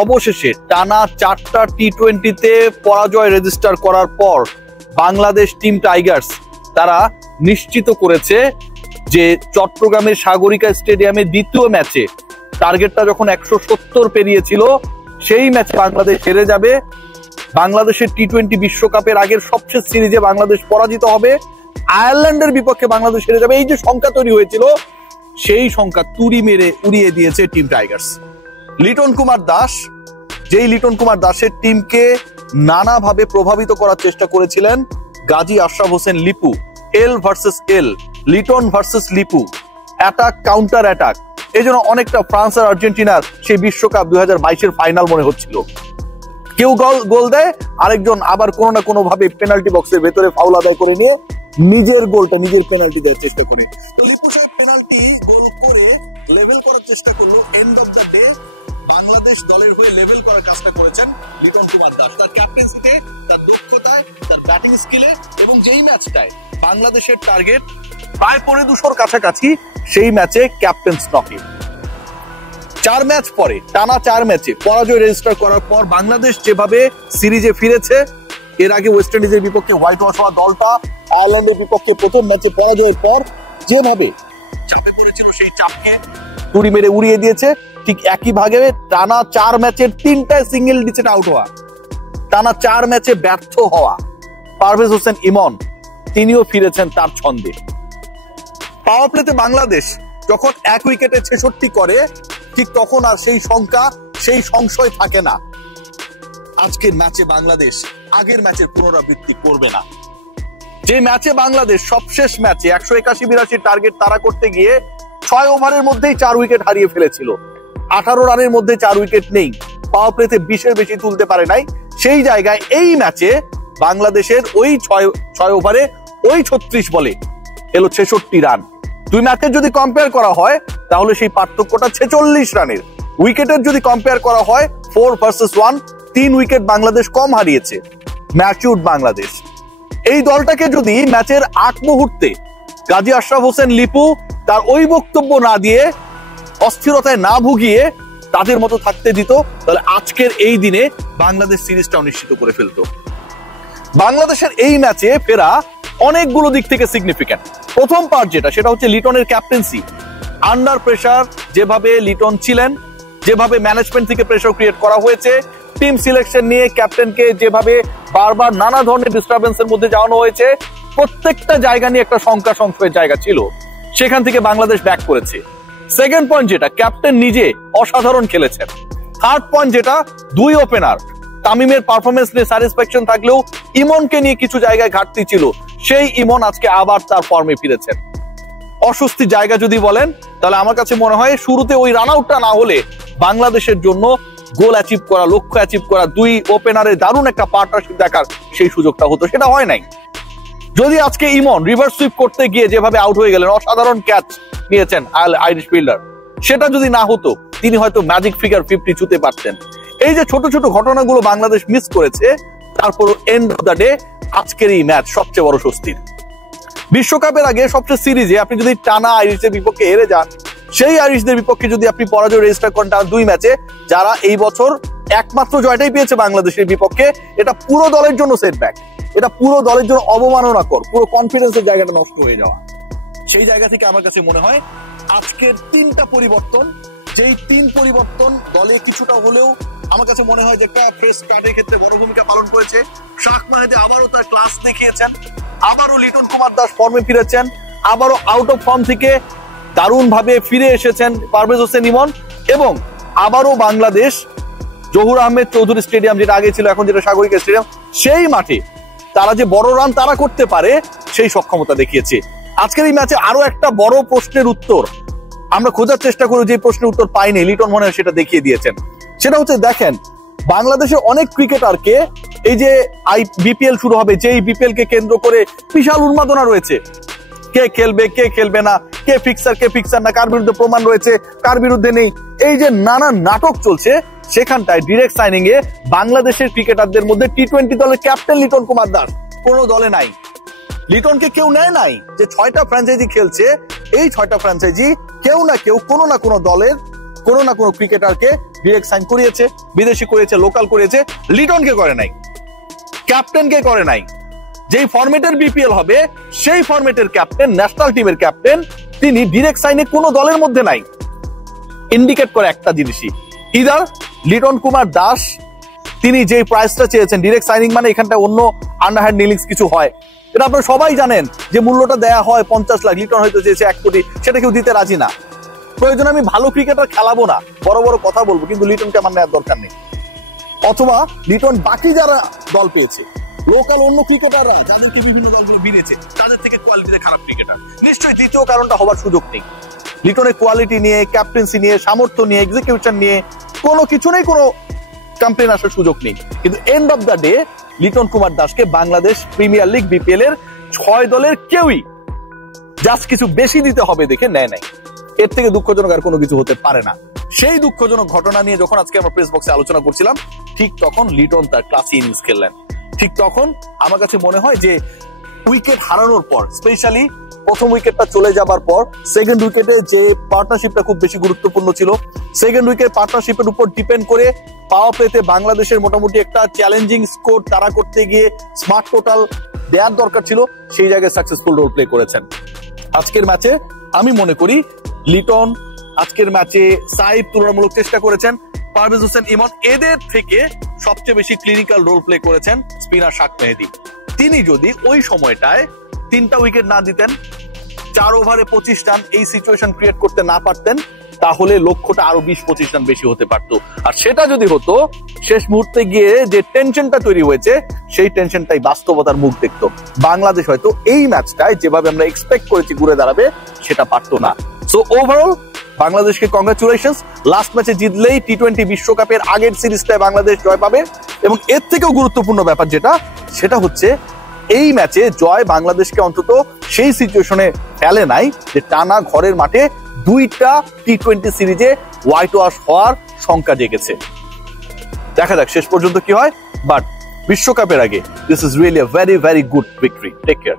অবশেষে টানা 4টা টি-20-তে পরাজয় রেজিস্টার করার পর বাংলাদেশ টিম টাইগার্স তারা নিশ্চিত করেছে যে চট্টগ্রামের সাগরিকা স্টেডিয়ামে দ্বিতীয় ম্যাচে টার্গেটটা যখন 170 পেরিয়েছিল সেই ম্যাচে বাংলাদেশ হেরে যাবে। বাংলাদেশের টি-20 বিশ্বকাপের আগের সবচেয়ে সিরিজে বাংলাদেশ পরাজিত হবে, আয়ারল্যান্ডের বিপক্ষে বাংলাদেশ হেরে যাবে। এই যে সংখ্যা তৈরি হয়েছিল সেই সংখ্যা তুড়ি মেরে উড়িয়ে দিয়েছে টিম টাইগার্স। লিটন কুমার দাস, যেই লিটন কুমার দাসের টিমকে নানাভাবে প্রভাবিত করার চেষ্টা করেছিলেন Gazi Ashraf Hossain Lipu, L versus L, Liton versus Lipu, attack counter attack, এই জন্য অনেকটা ফ্রান্স আর আর্জেন্টিনার সেই বিশ্বকাপ 2022-এর ফাইনাল মনে হচ্ছিল। কেউ গোল দেয়, আরেকজন আবার কোনো না কোনো ভাবে পেনাল্টি বক্সের ভেতরে ফাউল আদায় করে নিয়ে নিজের গোলটা নিজের পেনাল্টি দেওয়ার চেষ্টা করে। তো লিপু সাহেব পেনাল্টি গোল করে লেভেল করার চেষ্টা করলো। End of the day Bangladesh দলের হয়ে লেভেল করার কাজটা করেছেন লিটন কুমার দাস, তার ক্যাপ্টেন্সিতে, তার দক্ষতায়, তার ব্যাটিং স্কিলে, এবং যেই ম্যাচটায় বাংলাদেশের টার্গেট প্রায় 250-র কাছাকাছি সেই ম্যাচে ক্যাপ্টেন্স নকে। 4 ম্যাচ পরে, টানা 4 ম্যাচে পরাজয় রেজিস্টার করার পর বাংলাদেশ যেভাবে সিরিজে ফিরেছে, এর আগে ওয়েস্ট ইন্ডিজের বিপক্ষে হোয়াইট ওয়াশ হওয়া দলটা আয়ারল্যান্ডের বিপক্ষে প্রথম ম্যাচে পরাজয়ের পর যেভাবে চাপে পড়েছিল সেই চাপকে তুড়ি মেরে উড়িয়ে দিয়েছে। ঠিক একই ভাগে টানা 4 ম্যাচের 3টায় সিঙ্গেল ডিজিট আউট হওয়া, টানা 4 ম্যাচে ব্যর্থ হওয়া পারভেজ হোসেন ইমন তিনিও ফিরেছেন তার ছন্দে। পাওয়ার প্লেতে বাংলাদেশ যখন 1 উইকেটে 66 করে, ঠিক তখন আর সেই সংখ্যা, সেই সংশয় থাকে না আজকের ম্যাচে বাংলাদেশ আগের ম্যাচের পুনরাবৃত্তি করবে না। যে ম্যাচে বাংলাদেশ সবশেষ ম্যাচে 181-82 টার্গেট তারা করতে গিয়ে 6 ওভারের মধ্যেই 4 উইকেট হারিয়ে ফেলেছিল, 18 রানের মধ্যে 4 উইকেট নেই, পাওয়ার প্লেতে 20-এর বেশি তুলতে পারে নাই। সেই জায়গায় এই ম্যাচে বাংলাদেশের ওই 6 ওভারে ওই 36 বলে এলো 66 রান। 2 ম্যাচের যদি কম্পেয়ার করা হয় তাহলে সেই পার্থক্যটা 46 রানের। উইকেটের যদি কম্পেয়ার করা হয় 4 ভার্সেস 1, 3 উইকেট বাংলাদেশ কম হারিয়েছে। ম্যাচিউরড বাংলাদেশ। এই দলটাকে যদি ম্যাচের 8 মুহূর্তে গাজী আশরাফ হোসেন লিপু তার ওই বক্তব্য না দিয়ে, অস্থিরতায় না ভুগিয়ে তাদের মতো থাকতে দিত, তাহলে আজকের এই দিনে বাংলাদেশ সিরিজটাও নিশ্চিত করে ফেলতো। বাংলাদেশের এই ম্যাচে ফেরা অনেকগুলো দিক থেকে সিগনিফিক্যান্ট। প্রথম পার্ট যেটা, সেটা হচ্ছে লিটনের ক্যাপ্টেন্সি। আন্ডার প্রেসার যেভাবে লিটন ছিলেন, যেভাবে ম্যানেজমেন্ট থেকে প্রেসার ক্রিয়েট করা হয়েছে, টিম সিলেকশন নিয়ে ক্যাপ্টেনকে যেভাবে বারবার নানা ধরনের ডিস্টারবেন্সের মধ্যে যাওয়ানো হয়েছে, প্রত্যেকটা জায়গা নিয়ে একটা সংশয়ের জায়গা ছিল, সেখান থেকে বাংলাদেশ ব্যাক করেছে। সেকেন্ড পয়েন্ট যেটা, ক্যাপ্টেন নিজে অসাধারণ খেলেছেন। থার্ড পয়েন্ট যেটা, 2 ওপেনার, তামিমের পারফরমেন্স নিয়ে স্যাটিসফ্যাকশন থাকলেও ইমনকে নিয়ে কিছু জায়গায় ঘাটতি ছিল, সেই ইমন আজকে আবার তার ফর্মে ফিরেছেন। অস্বস্তি জায়গা যদি বলেন তাহলে আমার কাছে মনে হয় শুরুতে ওই রান আউটটা না হলে বাংলাদেশের জন্য গোল অ্যাচিভ করা, লক্ষ্য অ্যাচিভ করা, 2 ওপেনারের দারুণ একটা পার্টনারশিপ দেখার সেই সুযোগটা হতো, সেটা হয় নাই। যদি আজকে ইমন রিভার্স সুইপ করতে গিয়ে যেভাবে আউট হয়ে গেলেন, অসাধারণ ক্যাচ নিয়েছেন আইরিশ ফিল্ডার, সেটা যদি না হতো তিনি হয়তো ম্যাজিক ফিগার 50 ছুঁতে পারতেন। এই যে ছোট ছোট ঘটনাগুলো বাংলাদেশ মিস করেছে, তারপর এন্ড অফ দ্য ডে আজকের এই ম্যাচ সবচেয়ে বড় স্বস্তির। বিশ্বকাপের আগে সবচেয়ে সিরিজে আপনি যদি টানা আইরিশদের বিপক্ষে হেরে যান, সেই আইরিশদের বিপক্ষে যদি আপনি পরাজয় রেজিস্টার করেন টানা 2 ম্যাচে, যারা এই বছর একমাত্র জয়টাই পেয়েছে বাংলাদেশের বিপক্ষে, এটা পুরো দলের জন্য সেটব্যাক, এটা পুরো দলের জন্য অবমাননাকর, পুরো কনফিডেন্সের জায়গাটা নষ্ট হয়ে যাওয়া। সেই জায়গা থেকে আমার কাছে মনে হয় আজকের 3টা পরিবর্তন, যেই 3 পরিবর্তন দলে কিছুটা হলেও আমার কাছে মনে হয় যে একটা ফ্রেশ স্টার্টের ক্ষেত্রে বড় ভূমিকা পালন করেছে। শাহ মাহিদি আবারও তার ক্লাস দেখিয়েছেন, আবারও লিটন কুমার দাস ফর্মে ফিরেছেন, আবারও আউট অফ ফর্ম থেকে দারুণ ভাবে ফিরে এসেছেন পারভেজ হোসেন ইমন, এবং আবারও বাংলাদেশ জহুর আহমেদ চৌধুরী স্টেডিয়াম, যেটা আগে ছিল এখন যেটা সাগরিকা স্টেডিয়াম, সেই মাঠে তারা যে বড় রান তারা করতে পারে সেই সক্ষমতা দেখিয়েছে। আজকের এই ম্যাচে আরো একটা বড় প্রশ্নের উত্তর আমরা খোঁজার চেষ্টা করি, যে প্রশ্নের উত্তর পাইনি, লিটন মনে হয় সেটা দেখিয়ে দিয়েছেন। সেটা হচ্ছে, দেখেন বাংলাদেশের অনেক ক্রিকেটারকে এই যে বিপিএল শুরু হবে, যেই বিপিএল কে কেন্দ্র করে বিশাল উন্মাদনা রয়েছে, কে খেলবে কে খেলবে না, কে ফিক্সার না, কার বিরুদ্ধে প্রমাণ রয়েছে কার বিরুদ্ধে নেই, এই যে নানা নাটক চলছে, সেখানটায় ডিরেক্ট সাইনিং এ বাংলাদেশের ক্রিকেটারদের মধ্যে টি-20 দলের ক্যাপ্টেন লিটন কুমার দাস কোন দলে নাই। লিটনকে কেউ নেয় নাই। যে 6টা ফ্র্যাঞ্চাইজি খেলছে, এই 6টা ফ্র্যাঞ্চাইজি কেউ না কেউ কোনো না কোনো দলের কোনো না কোনো ক্রিকেটারকে ডিরেক্ট সাইন করিয়েছে, বিদেশি করিয়েছে, লোকাল করিয়েছে, লিটনকে করে নাই, ক্যাপ্টেনকে করে নাই। যেই ফরম্যাটের বিপিএল হবে সেই ফরম্যাটের ক্যাপ্টেন, ন্যাশনাল টিমের ক্যাপ্টেন, তিনি ডিরেক্ট সাইনে কোনো দলের মধ্যে নাই। ইন্ডিকেট করে একটা জিনিসই, ইদার লিটন কুমার দাস তিনি যে প্রাইসটা চেয়েছেন, ডিরেক্ট সাইনিং মানে এখানটা অন্য আন্ডারহ্যান্ড ডিলিংস কিছু হয়, এটা আপনারা সবাই জানেন যে মূল্যটা দেয়া হয় 50 লাখ, লিটন হয়তো চেয়েছে 1 কোটি, সেটা কেউ দিতে রাজি না। প্রয়োজন আমি ভালো ক্রিকেটার খেলাবো না, বড় বড় কথা বলবো, কিন্তু লিটনকে আমার নেওয়ার দরকার নেই। অথবা লিটন বাকি যারা দল পেয়েছে, লোকাল অন্য ক্রিকেটাররা যাদেরকে বিভিন্ন দলগুলো বিনেছে, তাদের থেকে কোয়ালিটিতে খারাপ ক্রিকেটার, নিশ্চয়ই দ্বিতীয় কারণটা হবার সুযোগ নেই। লিটনের কোয়ালিটি নিয়ে, ক্যাপ্টেন্সি নিয়ে, সামর্থ্য নিয়ে, এক্সিকিউশন নিয়ে কোনো কিছু নেই, কোনো কমপ্লেন আসার সুযোগ নেই। কিন্তু end of the day Liton Kumar দাসকে বাংলাদেশ প্রিমিয়ার লিগ বিপিএল এর 6 দলের কেউই জাস্ট কিছু বেশি দিতে হবে দেখে নেয় নাই। এর থেকে দুঃখজনক আর কোনো কিছু হতে পারে না। সেই দুঃখজনক ঘটনা নিয়ে যখন আজকে আমরা প্রেস বক্সে আলোচনা করছিলাম, ঠিক তখন লিটন তার ক্লাসি ইনিংস খেললেন। ঠিক তখন আমার কাছে মনে হয় যে উইকেট হারানোর পর, স্পেশালি প্রথম উইকেটটা চলে যাবার পর সেকেন্ড উইকেটে যে পার্টনারশিপটা খুব বেশি গুরুত্বপূর্ণ ছিল, সেকেন্ড উইকেট পার্টনারশিপের উপর ডিপেন্ড করে পাওয়ার প্লেতে বাংলাদেশের মোটামুটি একটা চ্যালেঞ্জিং স্কোর তারা করতে গিয়ে স্মার্ট টোটাল দেওয়ার দরকার ছিল, সেই জায়গায় সাকসেসফুল রোল প্লে করেছেন। আজকের ম্যাচে আমি মনে করি লিটন আজকের ম্যাচে সাইব তুলনামূলক চেষ্টা করেছেন, পারভেজ হোসেন ইমন এদের থেকে সবচেয়ে বেশি ক্লিনিক্যাল রোল প্লে করেছেন স্পিনার শাক মেহেদী। তিনি যদি ওই সময়টায় 3টা উইকেট না দিতেন, 4 ওভারে 25 রান এই সিচুয়েশন ক্রিয়েট করতে না পারতেন, তাহলে লক্ষ্যটা আরো 20-25 রান বেশি হতে পারতো। আর সেটা যদি হতো, শেষ মুহূর্তে গিয়ে যে টেনশনটা তৈরি হয়েছে, সেই টেনশনটাই বাস্তবতার মুখ দেখতো। বাংলাদেশ হয়তো এই ম্যাচটায় যেভাবে আমরা এক্সপেক্ট করেছি ঘুরে দাঁড়াবে, সেটা পারতো না। সো ওভারঅল বাংলাদেশকে কংগ্রাচুলেশনস। লাস্ট ম্যাচে জিতলেই টি-20 বিশ্বকাপের আগের সিরিজটায় বাংলাদেশ জয় পাবে। এবং এর থেকেও গুরুত্বপূর্ণ ব্যাপার যেটা, সেটা হচ্ছে এই ম্যাচে জয় বাংলাদেশকে অন্তত সেই সিচুয়েশনে ফেলে নাই যে টানা ঘরের মাঠে 2টা টি-20 সিরিজে হোয়াইট ওয়াশ হওয়ার শঙ্কা জেগেছে। দেখা যাক শেষ পর্যন্ত কি হয়, বাট বিশ্বকাপের আগে this is really a very very good victory. Take care.